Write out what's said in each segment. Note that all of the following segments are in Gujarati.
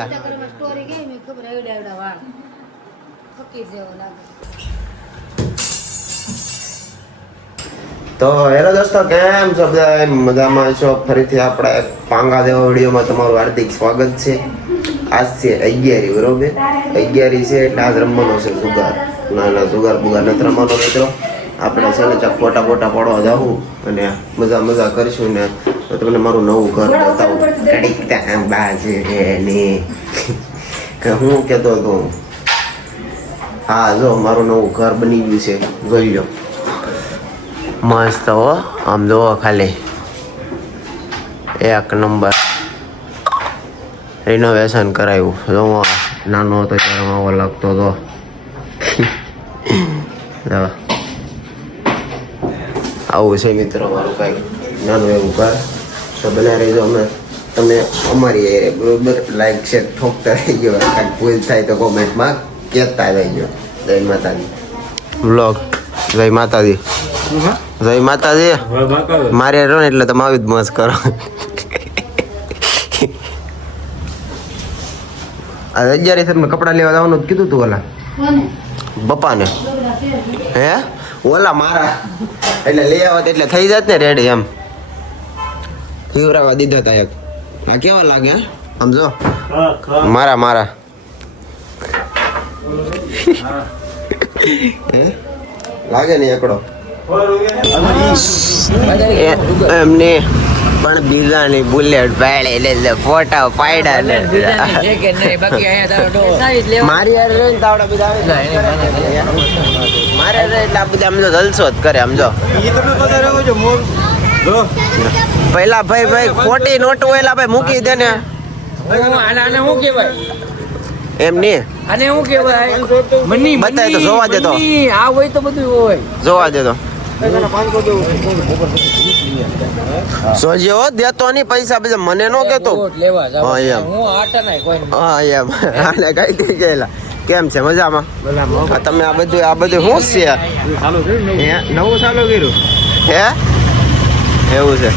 સ્ટોરી ગઈ મેં ખબર એવડા વાળ ફકીર જેવો લાગે. તો હેલો દોસ્તો, કેમ છો બધા? મજામાં છો? ફરીથી આપણે પાંગા દેવા વિડીયોમાં તમારું હાર્દિક સ્વાગત છે. આજ છે 11, બરોબર? 11 છે એટલે આજ રમવાનો છે જુગાર. ના જુગાર બુગાર નથી રમવાનો મિત્રો. આપણે છે ને ચાક ફોટા પડવા જાવું અને મજા કરીશું ને તો તમને મારું નવું ઘર બતાવું. કડીકતા બાજુ ને કે હું કહેતો હતો. હા જો મારું નવું ઘર બની ગયું છે, જોઈ લો. મસ્ત હો, આમ જોવો ખાલી એક નંબર રિનોવેશન કરાવ્યું. જોવો નાનો હતો ત્યારે આવો લાગતો હતો. આવું છે મિત્રો મારું કાંઈક નાનું એવું ઘર. તો બના રહેજો. અમે તમે અમારી બરોબર લાઈક શેર ઠોકતા રહી ગયો. કાંઈક ભૂલ થાય તો કોમેન્ટમાં કહેતા રહીજો. જય માતાજી વ્લોગ. જય માતાજી. જય માતાજી. મારે રહો ને એટલે તમે આવી જ મસ્ત કરો. આ 11 મેં કપડા લેવા જવાનું કીધું તું ઓલા બપ્પાને. હે ઓલા મારા એટલે લઈ આવત એટલે થઈ જાત ને રેડી. એમ પીવરાવા દીધા તા એક. આ કેવા લાગે સમજો? મારા લાગે ને એકડો એમને પણ બીજાની બુલેટ પાડે એટલે ફોટા પાડ્યા ને મારી યાર રહી ને તાવડા બધા મારે રહે એટલે આ બધા આમ જો જલસો જ કરે. આમ જો પેલા ભાઈ ખોટી નોટ હોય ભાઈ મૂકી દે ને. એમ નહીં અને હું કેવાય મની બતાય તો જોવા દે તો. આ હોય તો બધું હોય, જોવા દે તો. સોજ્યો દેતો નહીં પૈસા બધા મને નો કેતો. હા એમ આને કઈ દે ગયેલા. કેમ છે મજામાં? તમે આ બધું શું છે? નવું ચાલુ કર્યું હે? એવું છે.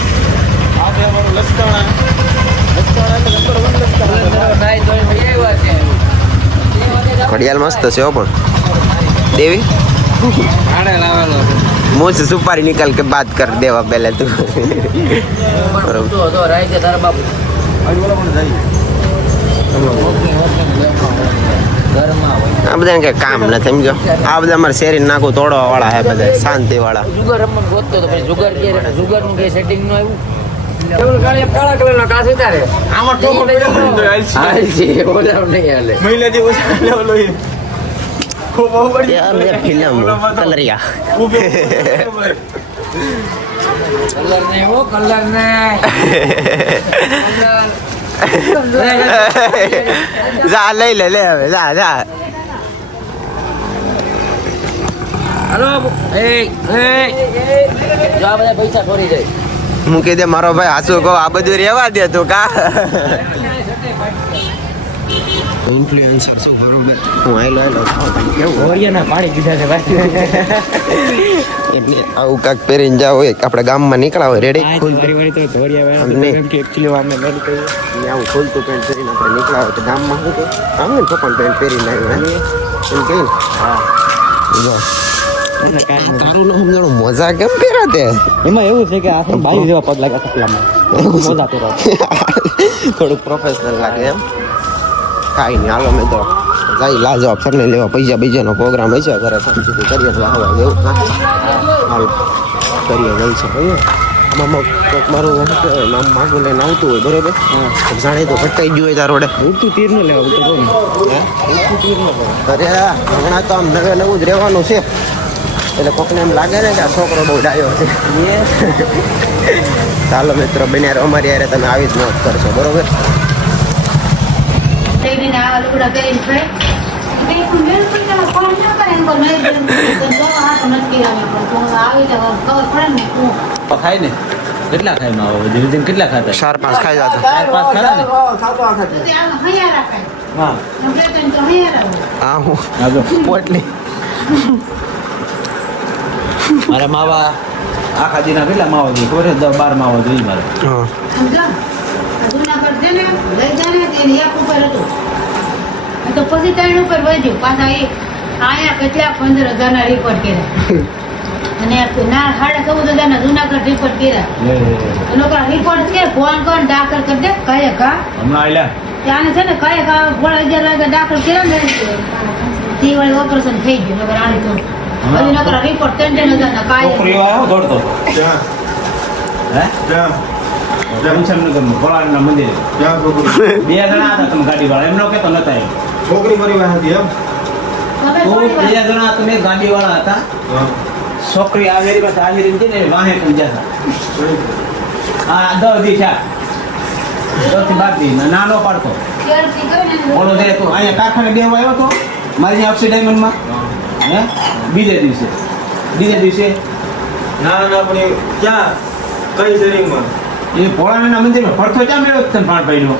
ઘડિયાળ મસ્ત છે હો. પણ દેવી मुझ से सुपारी निकल के बात कर देवा पहले तू. આ બધા કઈ કામ નથી સમજો. આ બધા અમારે શેરી નાખું તોડવા વાળા હે બધા, શાંતિ વાળા. જુગાર રમવાનું ગોતતો તો પછી જુગાર નું કઈ સેટિંગ નું આવ્યું. કાળા કલર નો કાસ ઉતારે આમાં ટોકો ફિલ્મ કલરિયા કલર નહીં હો, કલર નહીં. જા લઈ લે હવે જા. હાલો એ જો આ બધા પૈસા ચોરી જાય. મૂકી દે મારો ભાઈ. હાસુ કહો આ બધું રહેવા દે તું કા. ઇન્ફ્લુએન્સર છો બરોબર. હું આયલો કેવું ઓરિયાના પાણી પીધા છે ભાઈ. એટલે આવું કાક પહેરીને જાવ હોય આપણે ગામમાં નીકળ્યા હોય રેડી આવું ખોલતું પેન્ટ પહેરીને આપણે નીકળ્યા હોય તો ગામમાં શું કે આમ ને ચોપન પેન્ટ પહેરીને આવ્યો એમ કહીને. હા તારું નામ જાણો મોજા કેમ પહેરા તે? એમાં એવું છે કે આ બાઈ જેવા પગ લાગે સપલામાં મોજા પહેરા થોડુંક પ્રોફેશનલ લાગે એમ. કાંઈ નહીં હાલો મેં તો જઈ લાજવાબ સરને લેવા પૈસા બીજાનો પ્રોગ્રામ હશે ઘરે શાંતિથી કરીએ તો આવવા જેવું. હાલો કરીએ જલસો. આમાં કોઈક મારું નામ માગું લઈને આવતું હોય બરોબર. જાણે તો ભટકાઈ ગયું હોય તાર રોડે. ઉડતું તીર ન લેવા અરે હમણાં તો આમ નવું જ રહેવાનું છે એટલે કોકને એમ લાગે ને કે આ છોકરો બહુ ડાયો છે. ચાલો મિત્રો બન્યા અમારી યારે તમે આવી જ મોજ કરશો બરોબર. ખાય ને કેટલા ખાય માં કેટલા ખાતા? 4-5 ખાઈ જતા. 4-5 ખાતા ને. હા હું પોટલી મારા માવા આખા દીના કેટલા માવા જોઈએ ખબર છે? 10-12 માવા જોઈએ મારે. ને એક ઉપર હતું તો પછી 3 ઉપર વધ્યું પાછા એ આયા કેટલા 15,000 ના રિપોર્ટ કર્યા અને ના 14,500 ના જુનાગઢ રિપોર્ટ કર્યા એનો કા રિપોર્ટ કે ફોન કોણ દાખલ કરી દે કઈ કા હમણાં આયલા ત્યાં છે ને કઈ કા 11,000 વાગે દાખલ કર્યા ને તે વાળી ઓપરેશન થઈ ગયું નકર આની તો હજી નકર રિપોર્ટ 3,000 ના કાય છોકરી આવ્યો દોડતો હે પંચમનગરનું ભોળાના મંદિરે બે જણા હતા તમે ગાડી વાળા એમનો કેતો નતા એ છોકરી પરિવાર હતી એમ તો બે જણા તમે ગાડી વાળા હતા છોકરી આવેરી પાસે આવેરી હતી ને વાહે પૂજા હતા આ 10 દી થયા 10 થી 12 દી નાનો પાડતો ઓલો જે તું અહીંયા કારખાને બેવા આવ્યો તો મારી અક્ષય ડાયમંડમાં હે બીજે દિવસે ના પણ ક્યાં કઈ શેરિંગમાં એ ભોળાનાના મંદિરમાં પડતો ક્યાં મેળવ્યો તને ભાણ પાડ્યો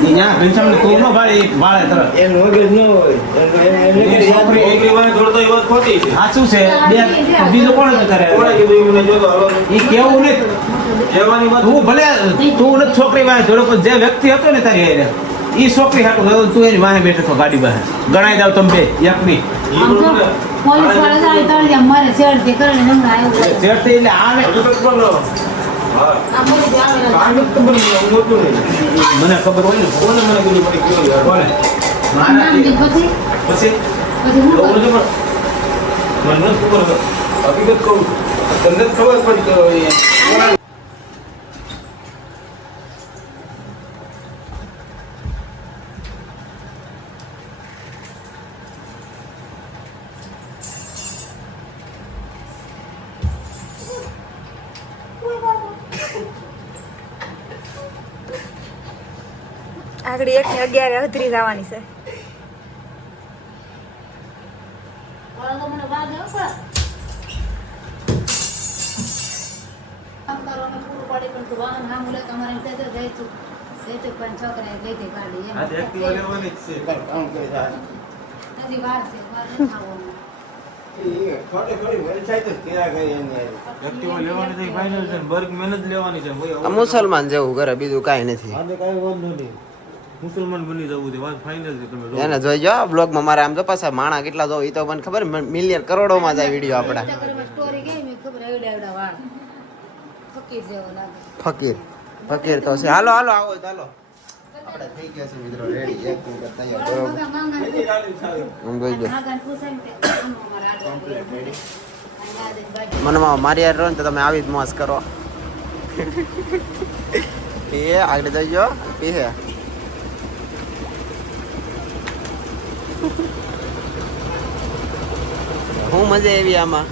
ત્યાં ઘનશ્યામને તું નો ભાઈ વાળે તરફ એમ વગર ન હોય છોકરી એકલી વાય દોડતો એ વાત ખોટી છે સાચું છે બે બીજું કોણ હતું તારે કોણે કીધું મને જોતો હાલો એ કેવું નહીં કહેવાની વાત તું ભલે તું નથી છોકરી વાહે જોડો પણ જે વ્યક્તિ હતો ને તારી હારે એ છોકરી હાટું તું એની વાહે બેઠો હતો ગાડી બહાર ગણાઈ જાવ તમે બે એકની પોલીસ વાળા જાય તળિયા મારે શેરથી કરીને હમણાં આવ્યું ચેડતી એટલે આને હા આ પોલીસ આવેલા કાંઈ ખબર નહીં હું નહોતું નહીં મને ખબર હોય ને કોને મને કીધું મને કયો યાર કોને નામ દી પછી પછી પછી હું એવું નથી પણ મને નથી ખબર હકીકત કહું તમને જ ખબર પડી તો આગળ 1:11 અધરી જવાની છે વાળા તો મને વાગે ઉપર કામ કરવાનું પૂરું પડે પણ તું વાહન હા મુલે તમારે એમ કહેતો જઈ તું પણ છોકરાએ લઈ દે ગાડી એમ આ એક્ટિવા લેવાની જ છે કામ કરી જાય હજી વાર છે વાર નથી આવવાનું ખોટે ખોટી મરી જાય તો કેરા કરી એની એક્ટિવા લેવાની છે ફાઇનલ છે બર્ગ મહેનત લેવાની છે આ મુસલમાન જેવું કરે બીજું કાંઈ નથી આને કાંઈ વાંધો નહીં મુસલમાન બની જવું છે વાત ફાઇનલ છે તમે એને જોઈજો બ્લોગમાં મારે આમ તો પાછા માણા કેટલા જો એ તો મને ખબર મિલિયન કરોડોમાં જાય વિડીયો આપણા સ્ટોરી ગઈ મેં ખબર એવડા વાળ ફકીર જેવો લાગે ફકીર તો છે હાલો આવો ચાલો આપણે થઈ ગયા છે મિત્રો રેડી એક મિનિટ તૈયાર બરોબર હું જોઈજો મનમાં મારી યાર રહો ને તો તમે આવી જ મોજ કરો એ આગળ જઈજો પીહે હું મજા આવી આમાં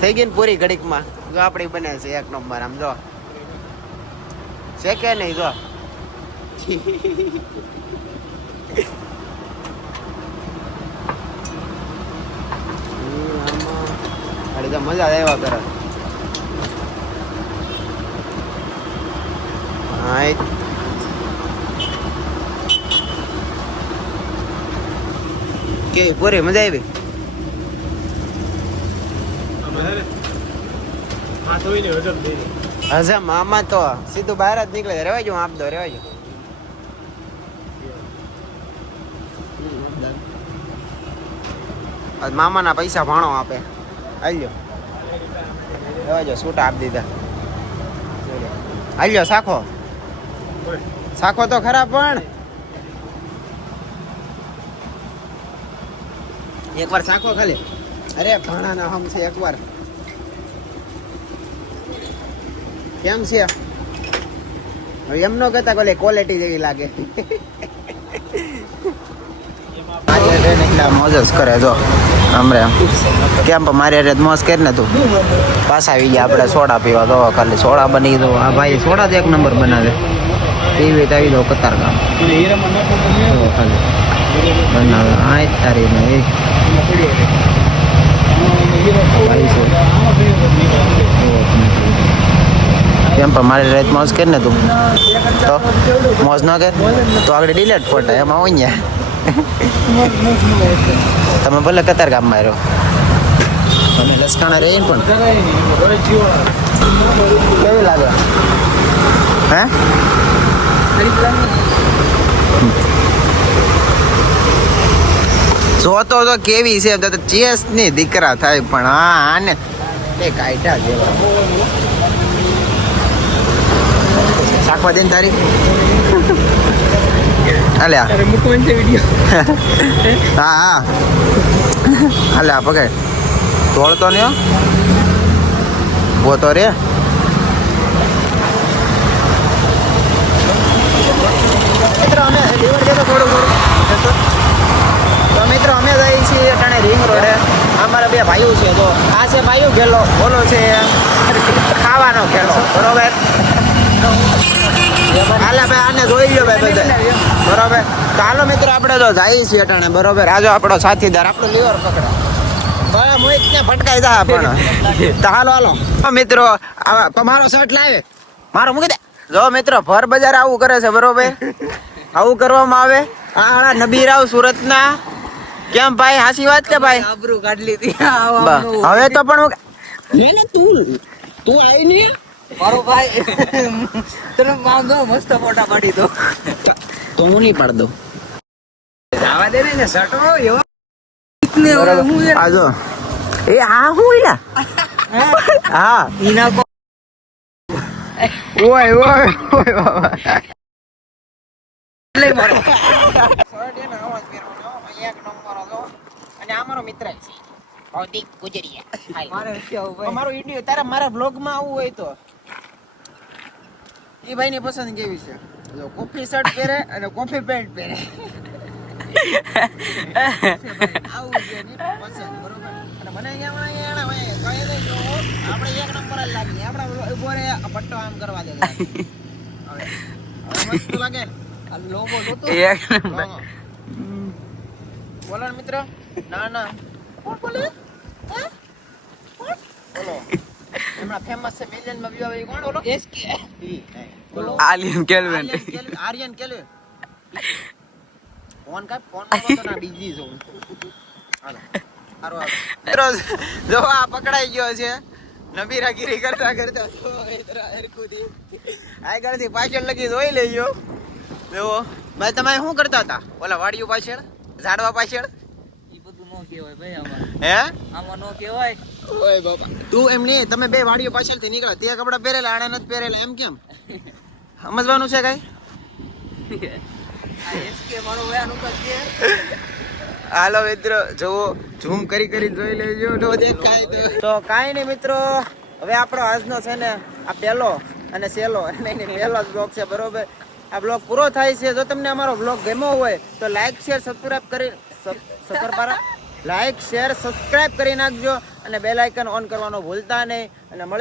થઈ ગઈ ને પૂરી ઘડીકમાં જો આપણી બને છે એક નંબર આમ જો છે કે નહીં જો મજા આવ્યા કરે હા કે પૂરી મજા આવી હજમ આમાં તો સીધું બહાર જ નીકળે રેવાય જો આપ દો રેવાય મામાના પૈસા ભાણો આપે હાલ્યો રેવાય જો સૂટ આપી દીધા હાલ્યો સાખો તો ખરા પણ એકવાર સાખો ખાલી અરે ભાણાના હમ છે એકવાર કેમ છે એમ નો કહેતા કોલે ક્વોલિટી જેવી લાગે મોજ જ કરે જો હમરે કેમ પણ મારી અરે મોજ કરી ને તું પાછા આવી ગયા આપણે સોડા પીવા તો ખાલી સોડા બની દો આ ભાઈ સોડા જ એક નંબર બનાવે પીવી તો આવી દો કતાર ગામ ખાલી બનાવે આ તારી ને કેમ પણ મારી રાત મોજ કર ને તું તો મોજ ન કર તો આગળ ડિલેટ ફોટા એમાં હોય ને તમે ભલે કતાર ગામમાં રહ્યો અને લસકાણા રહે પણ કરાય નહીં રોજ જીવો કેવી લાગે હે જોતો તો કેવી છે તો ચેસ ની દીકરા થાય પણ હા આને એ કાઢા જેવા શાકવા દે તારી અલ્યા હા હા અલ્યા પકડ તોડતો ને ઉભો તો રે મિત્રો અમે લીવર દેતો થોડું તો મિત્રો અમે જઈએ છીએ અટાણે રિંગ રોડે અમારા બે ભાઈઓ છે તો આ છે ભાઈઓ ખેલો ઓલો છે ખાવાનો ખેલો બરોબર હાલે ભાઈ આને જોઈ લ્યો ભાઈ બધા બરોબર તો હાલો મિત્રો આપણે તો જઈએ છીએ અટાણે બરોબર આજો આપણો સાથીદાર આપણો લીવર પકડે બરાબર મોહિત ને ભટકાઈ જા પણ તો હાલો મિત્રો મારો શર્ટ લાવે મારો મૂકી દે જો મિત્રો ભર બજાર આવું કરે છે બરોબર આવું કરવામાં આવે આ નબીરાવ સુરતના કેમ ભાઈ હાસી વાત કે ભાઈ આબરૂ કાઢ લીધી હવે તો પણ ને તું આવી નહીં મારો ભાઈ તને માંગો મસ્ત ફોટા પાડી દો તો હું નહીં પાડ દઉં આવા દે ને શર્ટો એવો આજો એ હા હું ઇલા હા ઈના કો ઓય બાબા લે મારો અને આ મારો મિત્ર છે ભૌતિક ગુજરિયા મારે કેવું ભાઈ અમારો વિડિયો તારા મારા બ્લોગ માં આવવું હોય તો એ ભાઈ ની પસંદ કેવી છે જો કોફી શર્ટ પહેરે અને કોફી પેન્ટ પહેરે આવું છે એની પસંદ બરોબર અને મને અહીંયા ભાઈ કહી દેજો આપણે એક નંબર જ લાગી આપણે ઉભો રે પટ્ટો આમ કરવા દે હવે મસ્ત લાગે ને આ લોગો જોતો એક નંબર બોલો ને મિત્ર ના ના કોણ બોલે બોલો હમણાં ફેમસ છે મિલિયન માં વ્યૂ આવે કોણ બોલો એસકે બોલો આલિયન કેલ્વિન આર્યન કેલ્વિન ફોન કા ફોન માં તો ના બીજી છું હાલો હારો મિત્રો જો આ પકડાઈ ગયો છે નબીરાગીરી કરતા કરતા હરકુદી આગળથી પાછળ લગી જોઈ લેજો જો ભાઈ તમે શું કરતા હતા ઓલા વાડીઓ પાછળ ઝાડવા પાછળ ઈ બધું નો કહેવાય ભાઈ આમાં હે આમાં નો કહેવાય ઓય બાબા તું એમ નહીં તમે બે વાડીઓ પાછળથી નીકળ્યા તે કપડા પહેરેલા આણે નથી પહેરેલા એમ કેમ સમજવાનું છે કઈ આ એસકે મારો ભાઈ આનું કે હાલો મિત્રો જુઓ ઝૂમ કરી જોઈ લેજો નો દેખાય તો કાંઈ નહીં મિત્રો હવે આપણો આજનો છે ને આ પહેલો અને સહેલો નહીં પહેલો જ બ્લોગ છે બરોબર આ બ્લોગ પૂરો થાય છે જો તમને અમારો બ્લોગ ગમ્યો હોય તો લાઈક શેર સબસ્ક્રાઇબ કરી નાખજો અને બેલ આઇકન ઓન કરવાનો ભૂલતા નહીં અને મળશે